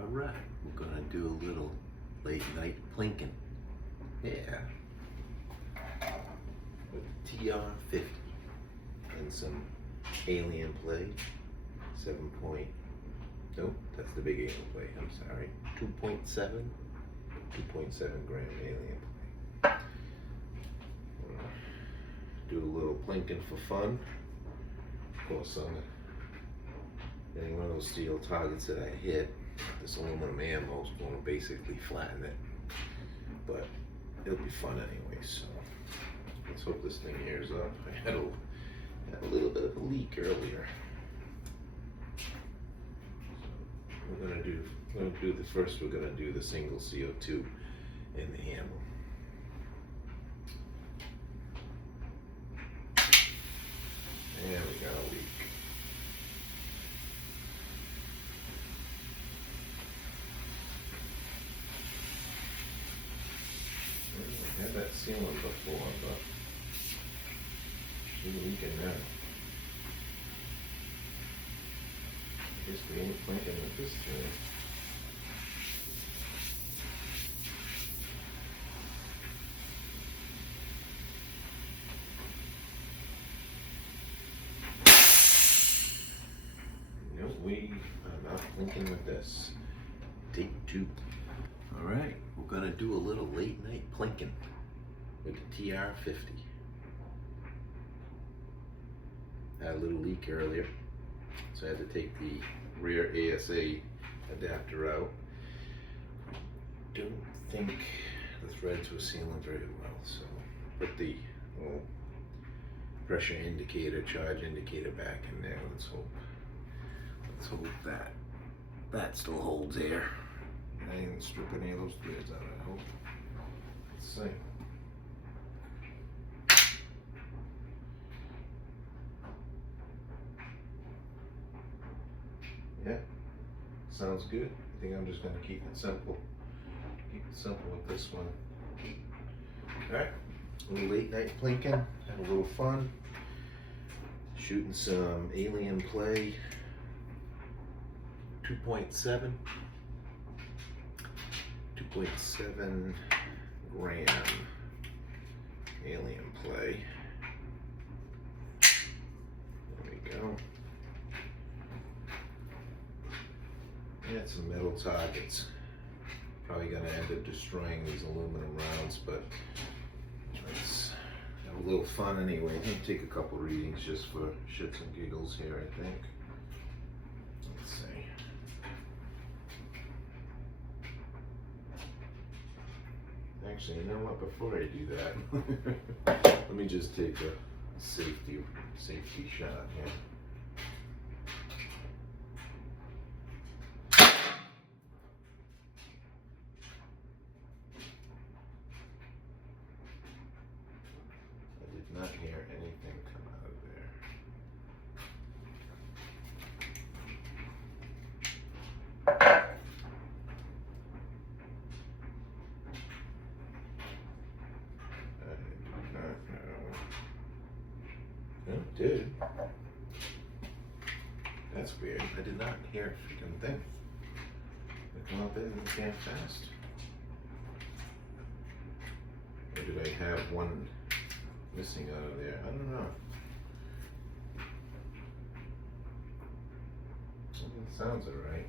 Alright, we're gonna do a little late night plinking. Yeah. With TR50 and some alien play. 7 point, nope, that's the big alien play, I'm sorry. 2.7 gram alien play. Do a little plinking for fun. Of course, on any one of those steel targets that I hit, this aluminum ammo is going to basically flatten it, but it'll be fun anyway. So let's hope this thing hears up. I had a little bit of a leak earlier. So we're gonna do the first. We're gonna do the single CO2 in the handle. And we got a leak. I had that sealing before, but it's leaking now. I guess we ain't plinking with this thing. No, we are not plinking with this. Take 2. Alright, we're gonna do a little late night plinking with the TR50. Had a little leak earlier, so I had to take the rear ASA adapter out. Don't think the threads were sealing very well, so put the little pressure indicator, charge indicator back in there. Let's hope that still holds air. I didn't strip any of those threads out, I hope. Let's see. Yeah, sounds good. I think I'm just going to keep it simple. Keep it simple with this one. Alright, a little late night plinking, have a little fun. Shooting some alien play. 2.7 gram alien play. There we go. And some metal targets. Probably gonna end up destroying these aluminum rounds, but let's have a little fun anyway. I'm gonna take a couple readings just for shits and giggles here, I think. Let's see. Actually, you know what? Before I do that, let me just take a safety shot here. I did not hear anything come out of there. It did. That's weird. I did not hear a freaking thing. It come out there and damn fast. Or did I have one missing out of there? I don't know. It sounds alright.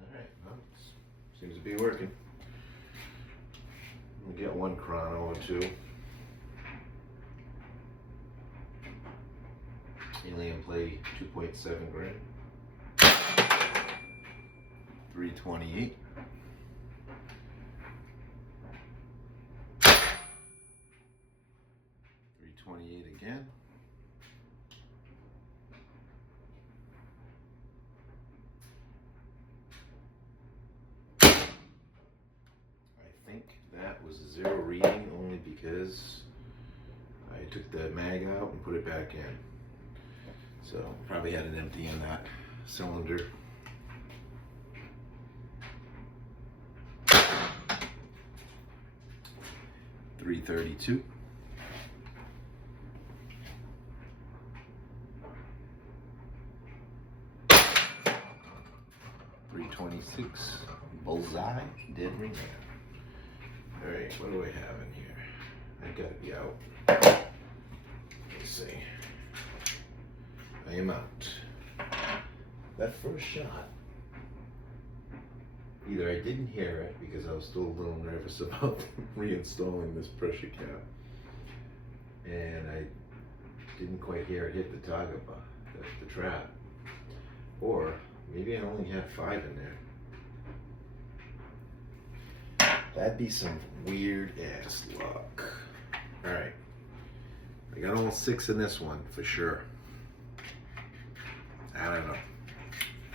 Alright, well, seems to be working. We'll get one chrono or two. Alien play 2.7 gram. 328. 328 again. I think that was a 0 reading only because I took the mag out and put it back in. So probably had an empty in that cylinder. $332. 326 bullseye dead ringer. Alright, what do I have in here? I gotta be out. Let's see. I am out. That first shot, either I didn't hear it because I was still a little nervous about reinstalling this pressure cap, and I didn't quite hear it hit the target, the trap, or maybe I only had 5 in there. That'd be some weird ass luck. Alright, I got almost 6 in this one for sure. I don't know.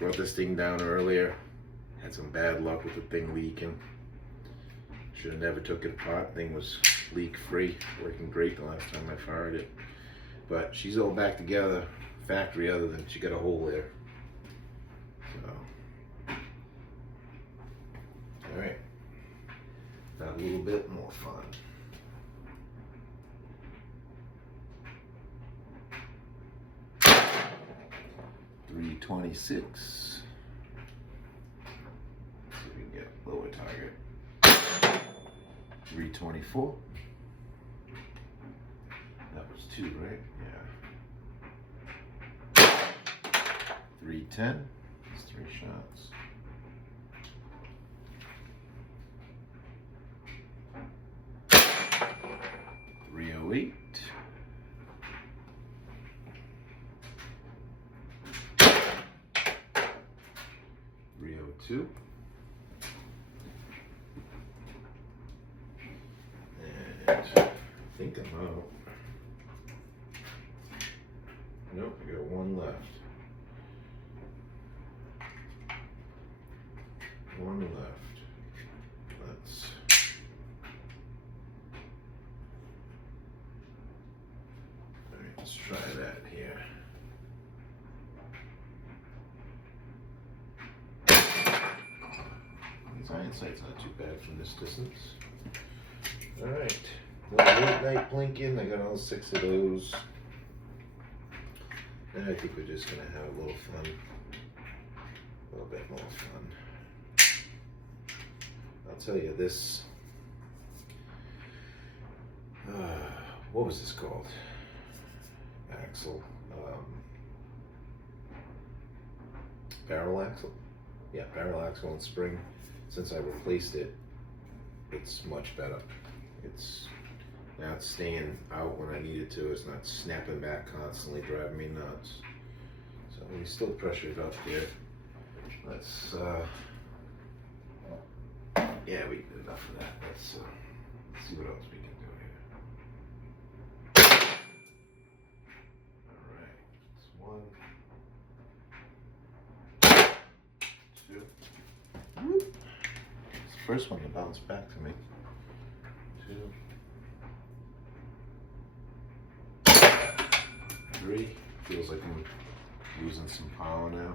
Brought this thing down earlier. Had some bad luck with the thing leaking. Should have never took it apart. Thing was leak free, working great the last time I fired it. But she's all back together, factory, other than she got a hole there. So, all right, got a little bit more fun. .326. See if we can get lower target. 324. That was 2, right? Yeah. 310. That's 3 shots. .308. 302. And I think I'm out. Nope, I got 1 left. 1 left. Let's try that here. These iron sights not too bad from this distance. Alright, little late night plinking. I got all 6 of those. And I think we're just gonna have a little fun. A little bit more fun. I'll tell you this. What was this called? Axle. Barrel axle? Yeah, barrel axle and spring. Since I replaced it, it's much better. It's now it's staying out when I need it to. It's not snapping back constantly, driving me nuts. So we still pressured up here. Let's yeah, we did enough of that. Let's see what else we can do here. All right, it's 1, 2. Whoop. It's the first one to bounce back to me. 2, 3. Feels like I'm losing some power now.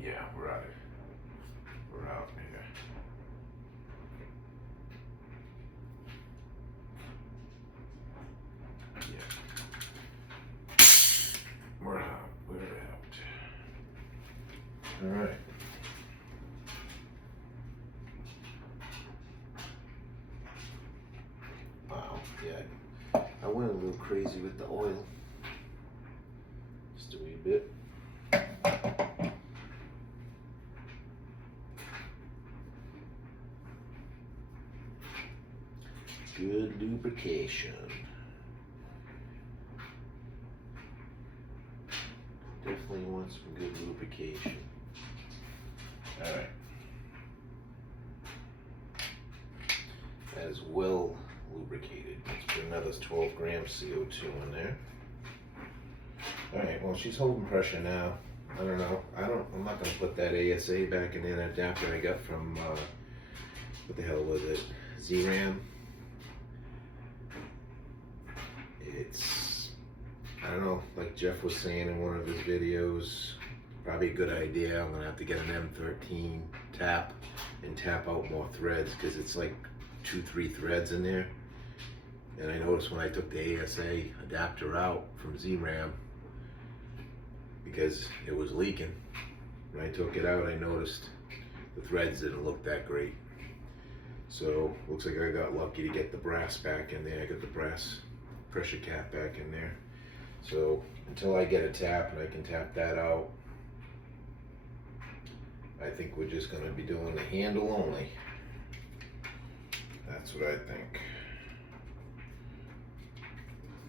Yeah, we're out. We're out here. Yeah. We're out. We're out. All right. Wow. Yeah. I went a little crazy with the oil. Just a wee bit. Good lubrication. Definitely want some good lubrication. Alright. That is well lubricated. Let's put another 12 grams CO2 in there. Alright, well, she's holding pressure now. I don't know. I'm not gonna put that ASA back in that adapter I got from what the hell was it? Z-Ram. It's, I don't know, like Jeff was saying in one of his videos, probably a good idea. I'm gonna have to get an M13 tap and tap out more threads because it's like 2-3 threads in there. And I noticed when I took the ASA adapter out from Z-Ram, because it was leaking. When I took it out, I noticed the threads didn't look that great. So looks like I got lucky to get the brass back in there. I got the brass pressure cap back in there. So until I get a tap and I can tap that out, I think we're just going to be doing the handle only. That's what I think.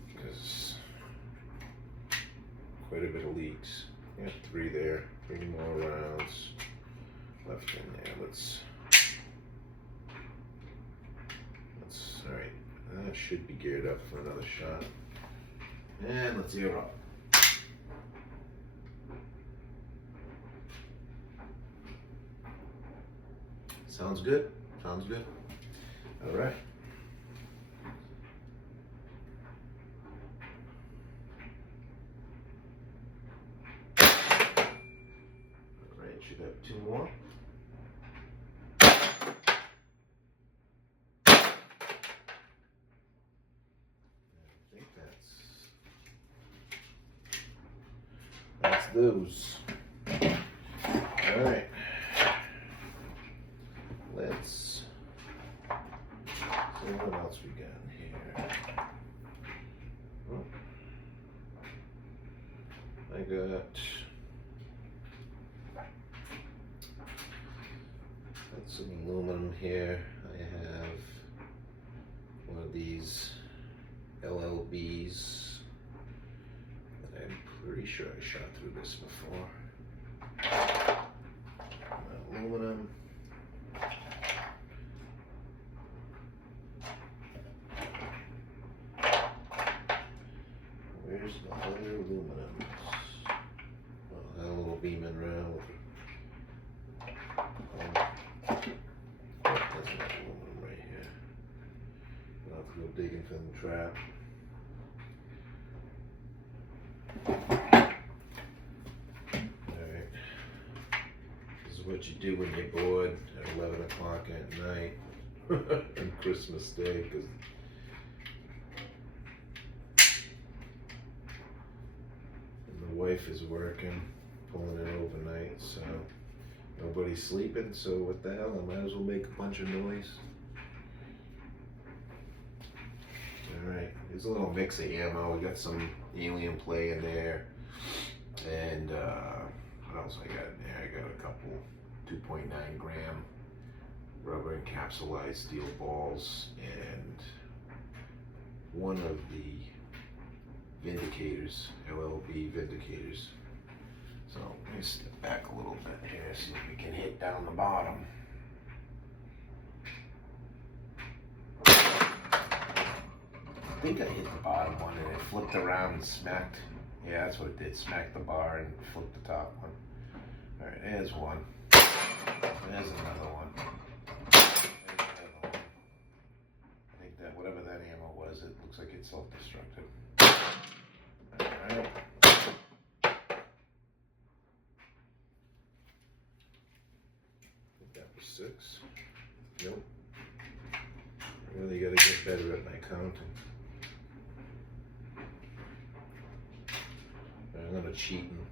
Because quite a bit of leaks. Yeah, 3 there, 3 more rounds left in there. Let's all right. That should be geared up for another shot. And let's zero up. Sounds good. Sounds good. All right. All right, should have 2 more. I think that's those. All right. Let's see what else we got here. Oh. I got some aluminum here. I have one of these LLBs that I'm pretty sure I shot through this before. Aluminum. Where's the other aluminum? Oh, that little beaming around with that's not aluminum right here. I'll have to go digging for the trap. Alright. This is what you do when you're bored at 11 o'clock at night on Christmas Day, because the wife is working, pulling it overnight, so nobody's sleeping, so what the hell, I might as well make a bunch of noise. Alright, here's a little mix of ammo. We got some alien play in there, and what else I got in there? I got a couple 2.9 gram rubber encapsulated steel balls, and one of the Vindicators, LLB Vindicators. So let me step back a little bit here, see if we can hit down the bottom. I think I hit the bottom one and it flipped around and smacked. Yeah, that's what it did. Smacked the bar and flipped the top one. Alright, there's one. There's another one. I think that whatever that ammo was, it looks like it's self-destructive. Alright. That was 6. Nope. I really gotta get better at my counting. I'm gonna cheat and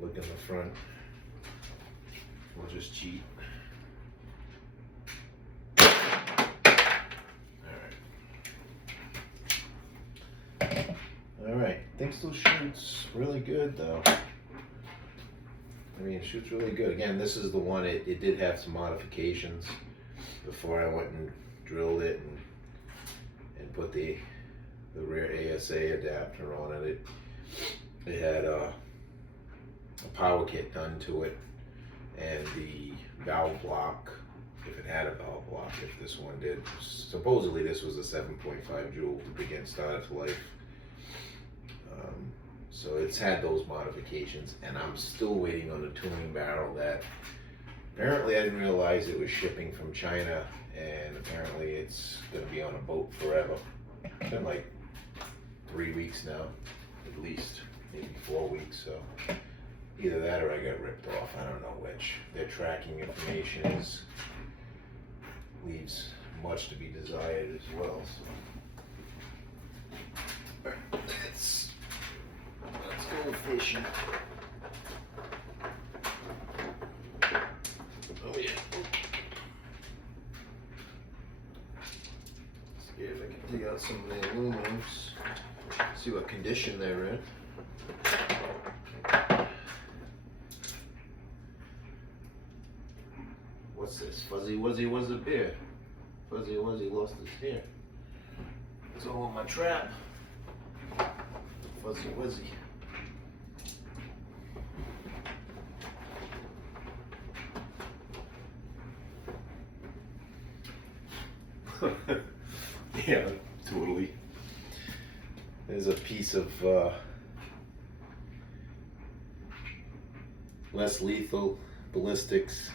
look in the front. We'll just cheat. Alright, I think still shoots really good though. I mean, it shoots really good. Again, this is the one, it did have some modifications before I went and drilled it and put the rear ASA adapter on it. It had a power kit done to it, and the valve block, if it had a valve block, if this one did. Supposedly this was a 7.5 joule to begin started life. So it's had those modifications, and I'm still waiting on the tuning barrel that apparently I didn't realize it was shipping from China, and apparently it's going to be on a boat forever. It's been like 3 weeks now, at least, maybe 4 weeks. So either that or I got ripped off. I don't know which. Their tracking information leaves much to be desired as well. So let's go efficient. Oh yeah. See if I can dig out some of the aluminums. See what condition they're in. What's this? Fuzzy Wuzzy was a bear. Fuzzy Wuzzy lost his hair. It's all in my trap. Fuzzy Wuzzy. Yeah, totally. There's a piece of less lethal ballistics.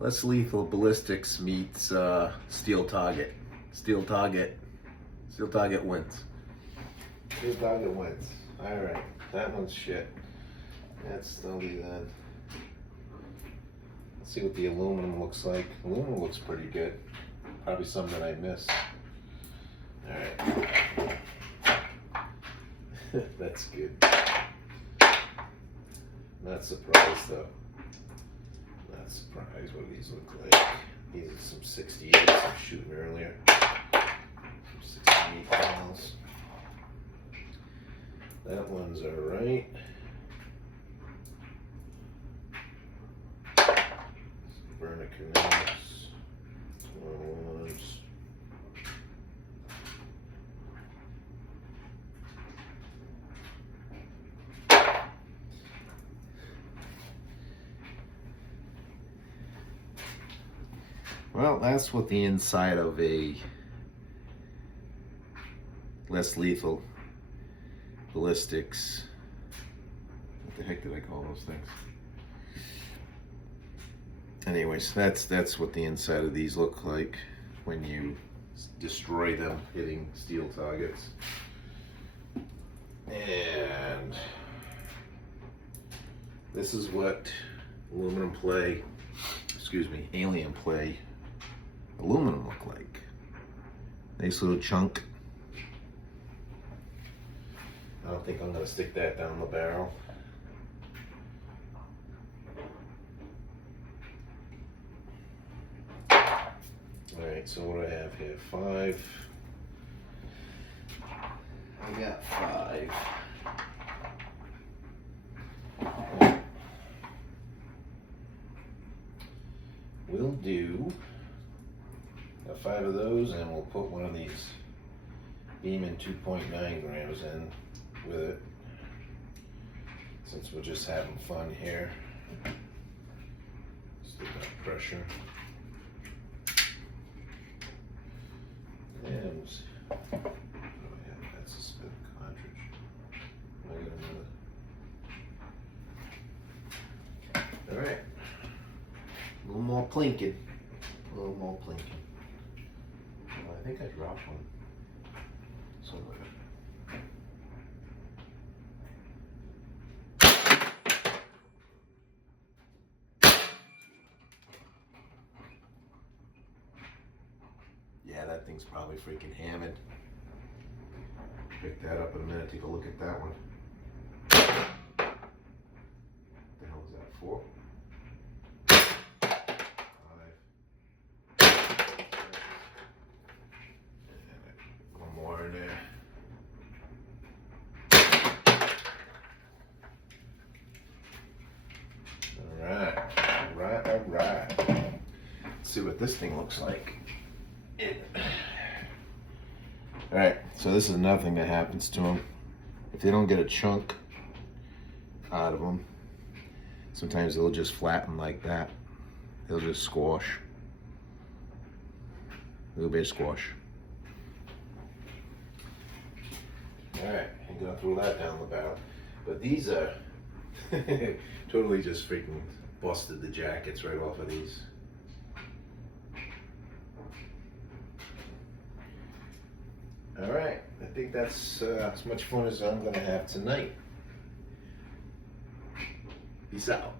Less lethal ballistics meets steel target. Steel target wins. Steel target wins. All right, that one's shit. That's stubby then. Let's see what the aluminum looks like. Aluminum looks pretty good. Probably some that I missed. All right. That's good. Not surprised though. Not surprised. What do these look like? These are some 68s I'm shooting earlier. Some 68 cals. That one's alright. Some Vernicanels. 101s. Well, that's what the inside of a less lethal ballistics. What the heck did I call those things? Anyways, that's what the inside of these look like when you destroy them hitting steel targets. And this is what aluminum play, alien play aluminum look like. Nice little chunk. I don't think I'm gonna stick that down the barrel. Alright, so what do I have here? 5. I got 5. We'll do 5 of those, and we'll put one of these Beeman 2.9 grams in with it, since we're just having fun here. Stick up pressure. And oh yeah, that's a spent cartridge. I got another. All right, a little more plinking. A little more plinking. Oh, I think I dropped one somewhere. Yeah, that thing's probably freaking hammered. Pick that up in a minute, take a look at that one. What the hell is that for? 5. And one more in there. Alright. Let's see what this thing looks like. Alright, so this is another thing that happens to them. If they don't get a chunk out of them, sometimes they'll just flatten like that. They'll just squash. A little bit of squash. Alright, I'm gonna throw that down the barrel. But these are totally just freaking busted the jackets right off of these. All right, I think that's as much fun as I'm gonna have tonight. Peace out.